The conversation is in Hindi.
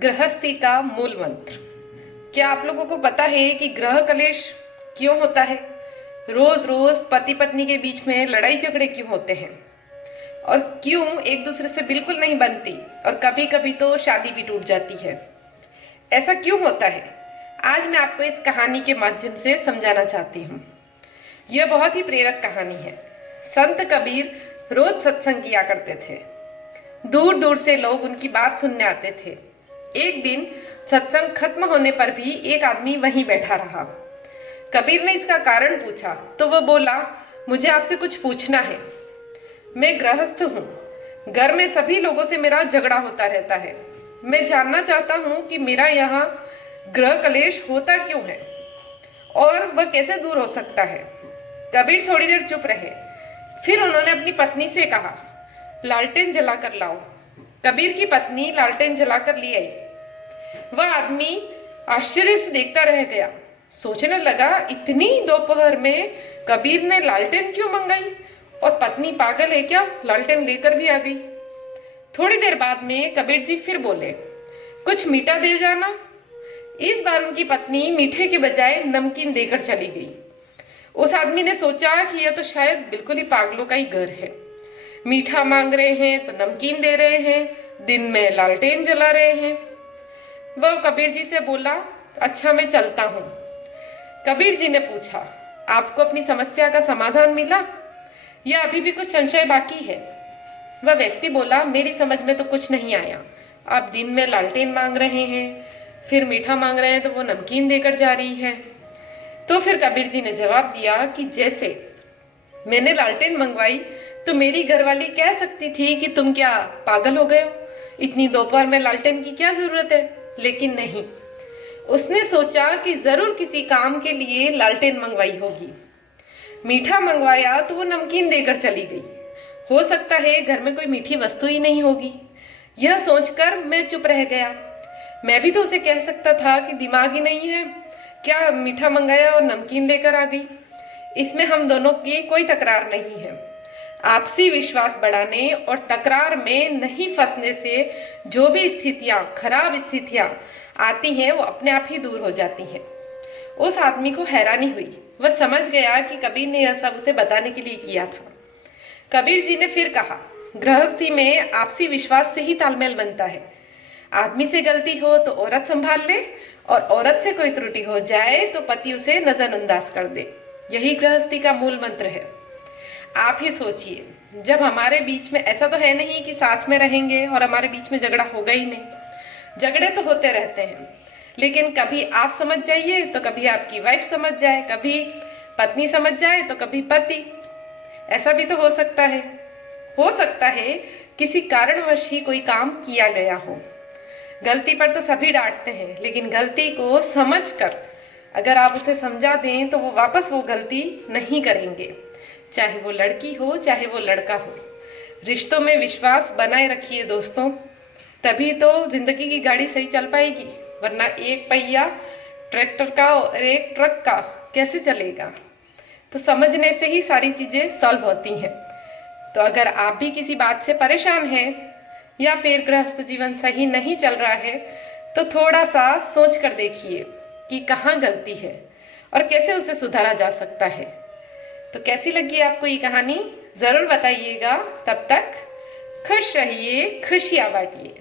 गृहस्थी का मूल मंत्र। क्या आप लोगों को पता है कि गृह कलेश क्यों होता है? रोज रोज पति पत्नी के बीच में लड़ाई झगड़े क्यों होते हैं और क्यों एक दूसरे से बिल्कुल नहीं बनती और कभी कभी तो शादी भी टूट जाती है? ऐसा क्यों होता है? आज मैं आपको इस कहानी के माध्यम से समझाना चाहती हूँ। यह बहुत ही प्रेरक कहानी है। संत कबीर रोज सत्संग किया करते थे। दूर दूर से लोग उनकी बात सुनने आते थे। एक दिन सत्संग खत्म होने पर भी एक आदमी वहीं बैठा रहा। कबीर ने इसका कारण पूछा तो वह बोला, मुझे आपसे कुछ पूछना है। मैं गृहस्थ हूँ, घर में सभी लोगों से मेरा झगड़ा होता रहता है। मैं जानना चाहता हूँ कि मेरा यहाँ गृह कलेश होता क्यों है और वह कैसे दूर हो सकता है। कबीर थोड़ी देर चुप रहे, फिर उन्होंने अपनी पत्नी से कहा, लालटेन जलाकर लाओ। कबीर की पत्नी लालटेन जलाकर ले आई। वह आदमी आश्चर्य से देखता रह गया। सोचने लगा, इतनी दोपहर में कबीर ने लालटेन क्यों मंगाई और पत्नी पागल है क्या, लालटेन लेकर भी आ गई। थोड़ी देर बाद में कबीर जी फिर बोले, कुछ मीठा दे जाना। इस बार उनकी पत्नी मीठे के बजाय नमकीन देकर चली गई। उस आदमी ने सोचा कि यह तो शायद बिल्कुल ही पागलों का ही घर है। मीठा मांग रहे हैं तो नमकीन दे रहे हैं, दिन में लालटेन जला रहे हैं। वह कबीर जी से बोला, अच्छा मैं चलता हूँ। कबीर जी ने पूछा, आपको अपनी समस्या का समाधान मिला या अभी भी कुछ संशय बाकी है? वह व्यक्ति बोला, मेरी समझ में तो कुछ नहीं आया। आप दिन में लालटेन मांग रहे हैं, फिर मीठा मांग रहे हैं तो वो नमकीन देकर जा रही है। तो फिर कबीर जी ने जवाब दिया कि जैसे मैंने लालटेन मंगवाई तो मेरी घरवाली कह सकती थी कि तुम क्या पागल हो गए हो, इतनी दोपहर में लालटेन की क्या जरूरत है। लेकिन नहीं, उसने सोचा कि जरूर किसी काम के लिए लालटेन मंगवाई होगी। मीठा मंगवाया तो वो नमकीन देकर चली गई। हो सकता है घर में कोई मीठी वस्तु ही नहीं होगी। यह सोचकर मैं चुप रह गया। मैं भी तो उसे कह सकता था कि दिमाग ही नहीं है क्या, मीठा मंगाया और नमकीन लेकर आ गई। इसमें हम दोनों की कोई तकरार नहीं है। आपसी विश्वास बढ़ाने और तकरार में नहीं फंसने से जो भी स्थितियां, खराब स्थितियां आती हैं वो अपने आप ही दूर हो जाती हैं। उस आदमी को हैरानी हुई। वह समझ गया कि कबीर ने यह सब उसे बताने के लिए किया था। कबीर जी ने फिर कहा, गृहस्थी में आपसी विश्वास से ही तालमेल बनता है। आदमी से गलती हो तो औरत संभाल ले और औरत से कोई त्रुटि हो जाए तो पति उसे नजरअंदाज कर दे। यही गृहस्थी का मूल मंत्र है। आप ही सोचिए, जब हमारे बीच में ऐसा तो है नहीं कि साथ में रहेंगे और हमारे बीच में झगड़ा होगा ही नहीं। झगड़े तो होते रहते हैं, लेकिन कभी आप समझ जाइए तो कभी आपकी वाइफ समझ जाए, कभी पत्नी समझ जाए तो कभी पति। ऐसा भी तो हो सकता है। हो सकता है किसी कारणवश ही कोई काम किया गया हो। गलती पर तो सभी डांटते हैं, लेकिन गलती को समझकर अगर आप उसे समझा दें तो वो वापस वो गलती नहीं करेंगे, चाहे वो लड़की हो चाहे वो लड़का हो। रिश्तों में विश्वास बनाए रखिए दोस्तों, तभी तो जिंदगी की गाड़ी सही चल पाएगी, वरना एक पहिया ट्रैक्टर का और एक ट्रक का कैसे चलेगा। तो समझने से ही सारी चीजें सॉल्व होती हैं। तो अगर आप भी किसी बात से परेशान हैं या फिर गृहस्थ जीवन सही नहीं चल रहा है तो थोड़ा सा सोच कर देखिए कि कहाँ गलती है और कैसे उसे सुधारा जा सकता है। तो कैसी लगी आपको ये कहानी, जरूर बताइएगा। तब तक खुश रहिए, खुशियाँ बांटिए।